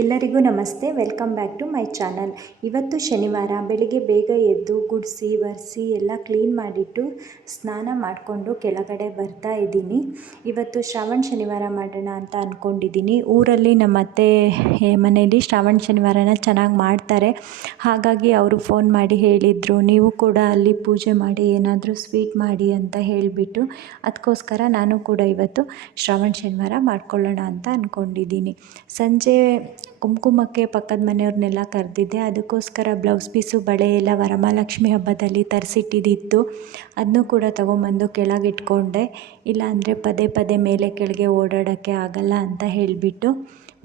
ಎಲ್ಲರಿಗೂ ನಮಸ್ತೆ. Welcome back to my channel. ಇವತ್ತು ಶನಿವಾರ, ಬೆಳಿಗ್ಗೆ ಬೇಗ ಎದ್ದು ಗುಡಿಸಿ, ಒರೆಸಿ ಎಲ್ಲ ಕ್ಲೀನ್ ಮಾಡಿಟ್ಟು ಸ್ನಾನ ಮಾಡಿಕೊಂಡು ಕೆಳಗಡೆ ಬರ್ತಾ ಇದ್ದೀನಿ. ಇವತ್ತು ಶ್ರಾವಣ ಶನಿವಾರ ಮಾಡೋಣ ಅಂತ ಅಂದ್ಕೊಂಡಿದ್ದೀನಿ ಊರಲ್ಲಿ ನಮ್ಮ ಅತ್ತೆ ಮನೆಯಲ್ಲಿ ಶ್ರಾವಣ ಶನಿವಾರನ ಚೆನ್ನಾಗಿ ಮಾಡ್ತಾರೆ. ಹಾಗಾಗಿ ಅವರು ಫೋನ್ ಮಾಡಿ ಹೇಳಿದರು, ನೀವು ಕೂಡ ಅಲ್ಲಿ ಪೂಜೆ ಮಾಡಿ, ಏನಾದರೂ ಸ್ವೀಟ್ ಮಾಡಿ ಅಂತ ಹೇಳಿಬಿಟ್ಟು ಅದಕ್ಕೋಸ್ಕರ ನಾನು ಕೂಡ ಇವತ್ತು ಶ್ರಾವಣ ಶನಿವಾರ ಮಾಡ್ಕೊಳ್ಳೋಣ ಅಂತ ಅಂದ್ಕೊಂಡಿದ್ದೀನಿ ಸಂಜೆ ಕುಂಕುಮಕ್ಕೆ ಪಕ್ಕದ ಮನೆಯವ್ರನ್ನೆಲ್ಲ ಕರೆದಿದ್ದೆ. ಅದಕ್ಕೋಸ್ಕರ ಬ್ಲೌಸ್ ಪೀಸು, ಬಳೆ ಎಲ್ಲ ವರಮಹಾಲಕ್ಷ್ಮಿ ಹಬ್ಬದಲ್ಲಿ ತರಿಸಿಟ್ಟಿದ್ದಿತ್ತು. ಅದನ್ನೂ ಕೂಡ ತೊಗೊಂಬಂದು ಕೆಳಗೆ ಇಟ್ಕೊಂಡೆ. ಇಲ್ಲಾಂದರೆ ಪದೇ ಪದೇ ಮೇಲೆ ಕೆಳಗೆ ಓಡಾಡೋಕ್ಕೆ ಆಗಲ್ಲ ಅಂತ ಹೇಳಿಬಿಟ್ಟು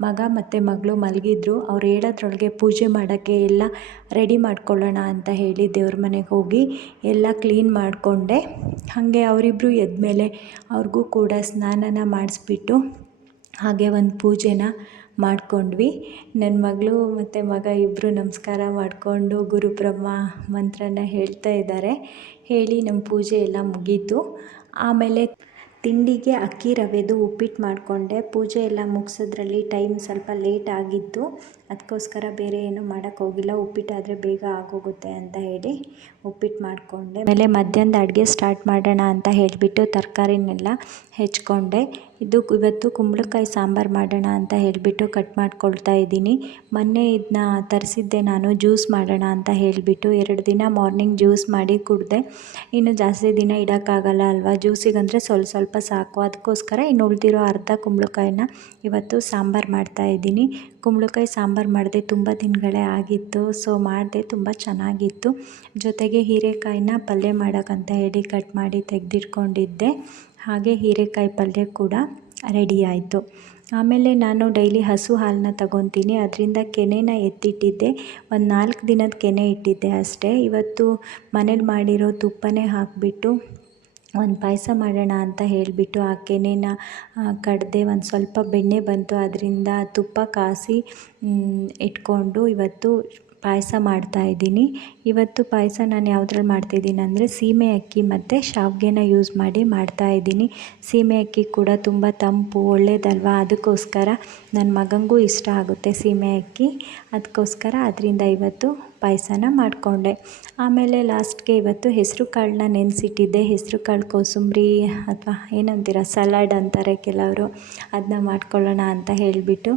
ಮಗ ಮತ್ತು ಮಗಳು ಮಲಗಿದ್ರು. ಅವ್ರು ಹೇಳೋದ್ರೊಳಗೆ ಪೂಜೆ ಮಾಡೋಕ್ಕೆ ಎಲ್ಲ ರೆಡಿ ಮಾಡ್ಕೊಳ್ಳೋಣ ಅಂತ ಹೇಳಿ ದೇವ್ರ ಮನೆಗೆ ಹೋಗಿ ಎಲ್ಲ ಕ್ಲೀನ್ ಮಾಡಿಕೊಂಡೆ. ಹಾಗೆ ಅವರಿಬ್ಬರು ಎದ್ದ ಮೇಲೆ ಅವ್ರಿಗೂ ಕೂಡ ಸ್ನಾನನ ಮಾಡಿಸ್ಬಿಟ್ಟು ಹಾಗೆ ಒಂದು ಪೂಜೆನ ಮಾಡಿಕೊಂಡ್ವಿ. ನನ್ನ ಮಗಳು ಮತ್ತು ಮಗ ಇಬ್ಬರು ನಮಸ್ಕಾರ ಮಾಡಿಕೊಂಡು ಗುರುಬ್ರಹ್ಮ ಮಂತ್ರನ ಹೇಳ್ತಾ ಇದ್ದಾರೆ ಹೇಳಿ ನಮ್ಮ ಪೂಜೆ ಎಲ್ಲ ಮುಗೀತು. ಆಮೇಲೆ ತಿಂಡಿಗೆ ಅಕ್ಕಿ ರವೆದು ಉಪ್ಪಿಟ್ಟು ಮಾಡಿಕೊಂಡೆ. ಪೂಜೆ ಎಲ್ಲ ಮುಗಿಸೋದ್ರಲ್ಲಿ ಟೈಮ್ ಸ್ವಲ್ಪ ಲೇಟ್ ಆಗಿತ್ತು. ಅದಕ್ಕೋಸ್ಕರ ಬೇರೆ ಏನೂ ಮಾಡೋಕ್ಕೆ ಹೋಗಿಲ್ಲ. ಉಪ್ಪಿಟ್ಟಾದರೆ ಬೇಗ ಆಗೋಗುತ್ತೆ ಅಂತ ಹೇಳಿ ಉಪ್ಪಿಟ್ಟು ಮಾಡಿಕೊಂಡೆ. ಆಮೇಲೆ ಮಧ್ಯಾಹ್ನದ ಅಡುಗೆ ಸ್ಟಾರ್ಟ್ ಮಾಡೋಣ ಅಂತ ಹೇಳಿಬಿಟ್ಟು ತರಕಾರಿನೆಲ್ಲ ಹೆಚ್ಕೊಂಡೆ. ಇದು ಇವತ್ತು ಕುಂಬಳಕಾಯಿ ಸಾಂಬಾರು ಮಾಡೋಣ ಅಂತ ಹೇಳಿಬಿಟ್ಟು ಕಟ್ ಮಾಡ್ಕೊಳ್ತಾ ಇದ್ದೀನಿ. ಮೊನ್ನೆ ಇದನ್ನ ತರಿಸಿದ್ದೆ ನಾನು ಜ್ಯೂಸ್ ಮಾಡೋಣ ಅಂತ ಹೇಳಿಬಿಟ್ಟು ಎರಡು ದಿನ ಮಾರ್ನಿಂಗ್ ಜ್ಯೂಸ್ ಮಾಡಿ ಕುಡಿದೆ. ಇನ್ನು ಜಾಸ್ತಿ ದಿನ ಇಡೋಕ್ಕಾಗಲ್ಲ ಅಲ್ವಾ? ಜ್ಯೂಸಿಗಂದರೆ ಸ್ವಲ್ಪ ಸ್ವಲ್ಪ ಸಾಕು. ಅದಕ್ಕೋಸ್ಕರ ಇನ್ನು ಉಳಿದಿರೋ ಅರ್ಧ ಕುಂಬಳಕಾಯಿನ ಇವತ್ತು ಸಾಂಬಾರು ಮಾಡ್ತಾಯಿದ್ದೀನಿ ಕುಂಬಳಕಾಯಿ ಸಾಂಬಾರು ಮಾಡಿದೆ ತುಂಬ ದಿನಗಳೇ ಆಗಿತ್ತು. ಸೊ ಮಾಡಿದೆ ತುಂಬ ಚೆನ್ನಾಗಿತ್ತು. ಜೊತೆಗೆ ಹೀರೆಕಾಯಿನ ಪಲ್ಯ ಮಾಡೋಕ್ಕಂತ ಹೇಳಿ ಕಟ್ ಮಾಡಿ ತೆಗೆದಿಟ್ಕೊಂಡಿದ್ದೆ. ಹಾಗೆ ಹೀರೆಕಾಯಿ ಪಲ್ಯ ಕೂಡ ರೆಡಿ ಆಯಿತು. ಆಮೇಲೆ ನಾನು ಡೈಲಿ ಹಸು ಹಾಲನ್ನ ತಗೊತೀನಿ. ಅದರಿಂದ ಕೆನೆನ ಎತ್ತಿಟ್ಟಿದ್ದೆ. ಒಂದು ನಾಲ್ಕು ದಿನದ ಕೆನೆ ಇಟ್ಟಿದ್ದೆ ಅಷ್ಟೇ. ಇವತ್ತು ಮನೇಲಿ ಮಾಡಿರೋ ತುಪ್ಪನೇ ಹಾಕಿಬಿಟ್ಟು ಒಂದು ಪಾಯಸ ಮಾಡೋಣ ಅಂತ ಹೇಳಿಬಿಟ್ಟು ಆ ಕೆನೆನ ಕಡಿದೆ ಒಂದು ಸ್ವಲ್ಪ ಬೆಣ್ಣೆ ಬಂತು. ಅದರಿಂದ ತುಪ್ಪ ಕಾಸಿ ಇಟ್ಕೊಂಡು ಇವತ್ತು ಪಾಯಸ ಮಾಡ್ತಾ ಇದ್ದೀನಿ. ಇವತ್ತು ಪಾಯಸ ನಾನು ಯಾವುದ್ರಲ್ಲಿ ಮಾಡ್ತಿದ್ದೀನಿ ಅಂದರೆ ಸೀಮೆ ಅಕ್ಕಿ ಮತ್ತು ಶಾವಿಗೆನ ಯೂಸ್ ಮಾಡಿ ಮಾಡ್ತಾಯಿದ್ದೀನಿ ಸೀಮೆ ಅಕ್ಕಿ ಕೂಡ ತುಂಬ ತಂಪು ಒಳ್ಳೆಯದಲ್ವ ಅದಕ್ಕೋಸ್ಕರ ನನ್ನ ಮಗನಿಗೂ ಇಷ್ಟ ಆಗುತ್ತೆ ಸೀಮೆ ಅಕ್ಕಿ. ಅದಕ್ಕೋಸ್ಕರ ಅದರಿಂದ ಇವತ್ತು ಪಾಯಸನ ಮಾಡಿಕೊಂಡೆ. ಆಮೇಲೆ ಲಾಸ್ಟ್ಗೆ ಇವತ್ತು ಹೆಸರು ಕಾಳನ್ನ ನೆನೆಸಿಟ್ಟಿದ್ದೆ. ಹೆಸರು ಕಾಳು ಕೋಸಂಬರಿ ಅಥವಾ ಏನಂತೀರ, ಸಲಾಡ್ ಅಂತಾರೆ ಕೆಲವರು. ಅದನ್ನ ಮಾಡ್ಕೊಳ್ಳೋಣ ಅಂತ ಹೇಳಿಬಿಟ್ಟು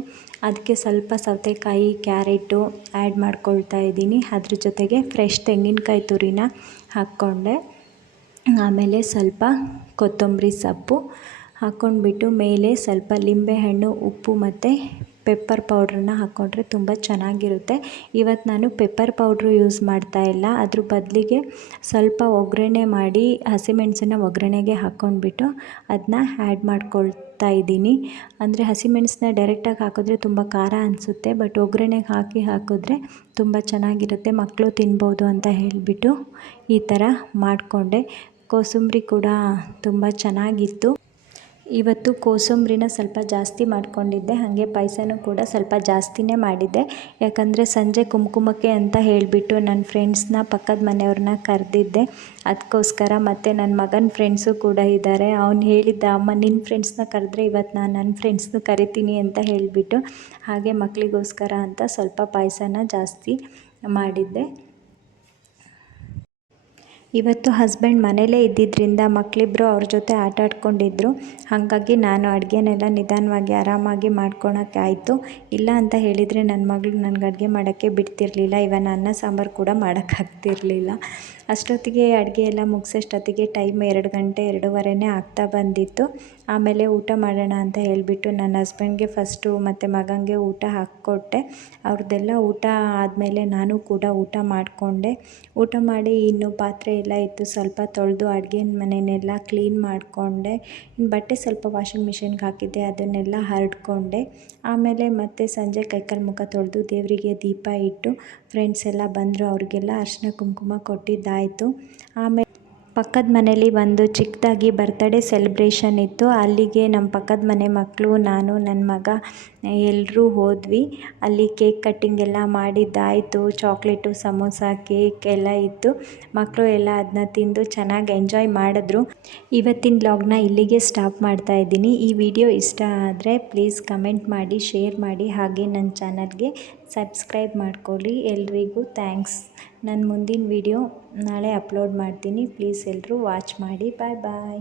ಅದಕ್ಕೆ ಸ್ವಲ್ಪ ಸೌತೆಕಾಯಿ, ಕ್ಯಾರೆಟು ಆ್ಯಡ್ ಮಾಡ್ಕೊಳ್ತಾ ಇದ್ದೀನಿ. ಅದ್ರ ಜೊತೆಗೆ ಫ್ರೆಶ್ ತೆಂಗಿನಕಾಯಿ ತುರಿನ ಹಾಕ್ಕೊಂಡೆ. ಆಮೇಲೆ ಸ್ವಲ್ಪ ಕೊತ್ತಂಬರಿ ಸೊಪ್ಪು ಹಾಕ್ಕೊಂಡ್ಬಿಟ್ಟು ಮೇಲೆ ಸ್ವಲ್ಪ ಲಿಂಬೆಹಣ್ಣು, ಉಪ್ಪು ಮತ್ತು ಪೆಪ್ಪರ್ ಪೌಡ್ರನ್ನ ಹಾಕ್ಕೊಂಡ್ರೆ ತುಂಬ ಚೆನ್ನಾಗಿರುತ್ತೆ. ಇವತ್ತು ನಾನು ಪೆಪ್ಪರ್ ಪೌಡ್ರು ಯೂಸ್ ಮಾಡ್ತಾ ಇಲ್ಲ. ಅದ್ರ ಬದಲಿಗೆ ಸ್ವಲ್ಪ ಒಗ್ಗರಣೆ ಮಾಡಿ ಹಸಿಮೆಣಸನ್ನ ಒಗ್ಗರಣೆಗೆ ಹಾಕ್ಕೊಂಡ್ಬಿಟ್ಟು ಅದನ್ನ ಆ್ಯಡ್ ಮಾಡ್ಕೊಳ್ತಾ ಇದ್ದೀನಿ. ಅಂದರೆ ಹಸಿಮೆಣಸನ್ನ ಡೈರೆಕ್ಟಾಗಿ ಹಾಕಿದ್ರೆ ತುಂಬ ಖಾರ ಅನಿಸುತ್ತೆ ಬಟ್ ಒಗ್ಗರಣೆಗೆ ಹಾಕಿ ಹಾಕಿದ್ರೆ ತುಂಬ ಚೆನ್ನಾಗಿರುತ್ತೆ. ಮಕ್ಕಳು ತಿನ್ಬೋದು ಅಂತ ಹೇಳಿಬಿಟ್ಟು ಈ ಥರ ಮಾಡಿಕೊಂಡೆ. ಕೋಸಂಬರಿ ಕೂಡ ತುಂಬ ಚೆನ್ನಾಗಿತ್ತು. ಇವತ್ತು ಕೋಸಂಬರಿನ ಸ್ವಲ್ಪ ಜಾಸ್ತಿ ಮಾಡ್ಕೊಂಡಿದ್ದೆ, ಹಾಗೆ ಪಾಯಸನೂ ಕೂಡ ಸ್ವಲ್ಪ ಜಾಸ್ತಿನೇ ಮಾಡಿದ್ದೆ. ಯಾಕಂದರೆ ಸಂಜೆ ಕುಂಕುಮಕ್ಕೆ ಅಂತ ಹೇಳಿಬಿಟ್ಟು ನನ್ನ ಫ್ರೆಂಡ್ಸ್ನ ಪಕ್ಕದ ಮನೆಯವ್ರನ್ನ ಕರೆದಿದ್ದೆ. ಅದಕ್ಕೋಸ್ಕರ ಮತ್ತು ನನ್ನ ಮಗನ ಫ್ರೆಂಡ್ಸು ಕೂಡ ಇದ್ದಾರೆ ಅವ್ನು ಹೇಳಿದ್ದ, ಅಮ್ಮ ನಿನ್ನ ಫ್ರೆಂಡ್ಸ್ನ ಕರೆದ್ರೆ ಇವತ್ತು ನಾನು ನನ್ನ ಫ್ರೆಂಡ್ಸ್ನು ಕರಿತೀನಿ ಅಂತ ಹೇಳಿಬಿಟ್ಟು ಹಾಗೆ ಮಕ್ಕಳಿಗೋಸ್ಕರ ಅಂತ ಸ್ವಲ್ಪ ಪಾಯಸನ ಜಾಸ್ತಿ ಮಾಡಿದ್ದೆ. ಇವತ್ತು ಹಸ್ಬೆಂಡ್ ಮನೇಲೇ ಇದ್ದಿದ್ದರಿಂದ ಮಕ್ಕಳಿಬ್ರು ಅವ್ರ ಜೊತೆ ಆಟ ಆಡ್ಕೊಂಡಿದ್ರು ಹಾಗಾಗಿ ನಾನು ಅಡುಗೆನೆಲ್ಲ ನಿಧಾನವಾಗಿ ಆರಾಮಾಗಿ ಮಾಡ್ಕೊಳಕ್ಕೆ ಆಯಿತು. ಇಲ್ಲ ಅಂತ ಹೇಳಿದರೆ ನನ್ನ ಮಗಳು ನನಗೆ ಅಡುಗೆ ಮಾಡೋಕ್ಕೆ ಬಿಡ್ತಿರಲಿಲ್ಲ. ಇವನ್ ಅನ್ನ ಸಾಂಬಾರು ಕೂಡ ಮಾಡೋಕ್ಕಾಗ್ತಿರ್ಲಿಲ್ಲ ಅಷ್ಟೊತ್ತಿಗೆ ಅಡುಗೆ ಎಲ್ಲ ಮುಗಿಸೋಷ್ಟೊತ್ತಿಗೆ ಟೈಮ್ ಎರಡು ಗಂಟೆ ಎರಡೂವರೆನೇ ಆಗ್ತಾ ಬಂದಿತ್ತು. ಆಮೇಲೆ ಊಟ ಮಾಡೋಣ ಅಂತ ಹೇಳಿಬಿಟ್ಟು ನನ್ನ ಹಸ್ಬೆಂಡ್ಗೆ ಫಸ್ಟು ಮತ್ತು ಮಗನಿಗೆ ಊಟ ಹಾಕ್ಕೊಟ್ಟೆ. ಅವ್ರದ್ದೆಲ್ಲ ಊಟ ಆದಮೇಲೆ ನಾನು ಕೂಡ ಊಟ ಮಾಡಿಕೊಂಡೆ. ಊಟ ಮಾಡಿ ಇನ್ನು ಪಾತ್ರೆ ಎಲ್ಲ ಇತ್ತು. ಸ್ವಲ್ಪ ತೊಳೆದು ಅಡುಗೆ ಮನೆಯನ್ನೆಲ್ಲ ಕ್ಲೀನ್ ಮಾಡಿಕೊಂಡೆ. ಇನ್ನು ಬಟ್ಟೆ ಸ್ವಲ್ಪ ವಾಷಿಂಗ್ ಮಿಷಿನ್ಗೆ ಹಾಕಿದ್ದೆ. ಅದನ್ನೆಲ್ಲ ಹರಡ್ಕೊಂಡೆ. ಆಮೇಲೆ ಮತ್ತೆ ಸಂಜೆ ಕೈಕಾಲು ಮುಖ ತೊಳೆದು ದೇವರಿಗೆ ದೀಪ ಇಟ್ಟು ಫ್ರೆಂಡ್ಸ್ ಎಲ್ಲ ಬಂದರು. ಅವ್ರಿಗೆಲ್ಲ ಅರಿಶಿನ ಕುಂಕುಮ ಕೊಟ್ಟಿದ್ದಾಯಿತು ಆಮೇಲೆ ಪಕ್ಕದ ಮನೇಲಿ ಒಂದು ಚಿಕ್ಕದಾಗಿ ಬರ್ತಡೇ ಸೆಲೆಬ್ರೇಷನ್ ಇತ್ತು. ಅಲ್ಲಿಗೆ ನಮ್ಮ ಪಕ್ಕದ ಮನೆ ಮಕ್ಕಳು ನಾನು ನನ್ನ ಮಗ ಎಲ್ಲರೂ ಹೋದ್ವಿ. ಅಲ್ಲಿ ಕೇಕ್ ಕಟ್ಟಿಂಗ್ ಎಲ್ಲ ಮಾಡಿದ್ದಾಯಿತು. ಚಾಕ್ಲೇಟು ಸಮೋಸ ಕೇಕ್ ಎಲ್ಲ ಇತ್ತು. ಮಕ್ಕಳು ಎಲ್ಲ ಅದನ್ನ ತಿಂದು ಚೆನ್ನಾಗಿ ಎಂಜಾಯ್ ಮಾಡಿದ್ರು. ಇವತ್ತಿನ ಬ್ಲಾಗ್ನ ಇಲ್ಲಿಗೆ ಸ್ಟಾಪ್ ಮಾಡ್ತಾ ಇದ್ದೀನಿ. ಈ ವಿಡಿಯೋ ಇಷ್ಟ ಆದರೆ ಪ್ಲೀಸ್ ಕಮೆಂಟ್ ಮಾಡಿ ಶೇರ್ ಮಾಡಿ. ಹಾಗೆ ನನ್ನ ಚಾನಲ್ಗೆ ಸಬ್ಸ್ಕ್ರೈಬ್ ಮಾಡ್ಕೊಳ್ಳಿ. ಎಲ್ರಿಗೂ ಥ್ಯಾಂಕ್ಸ್. ನನ್ನ ಮುಂದಿನ ವಿಡಿಯೋ ನಾಳೆ ಅಪ್ಲೋಡ್ ಮಾಡ್ತೀನಿ. ಪ್ಲೀಸ್ ಎಲ್ಲರೂ ವಾಚ್ ಮಾಡಿ. ಬಾಯ್ ಬಾಯ್.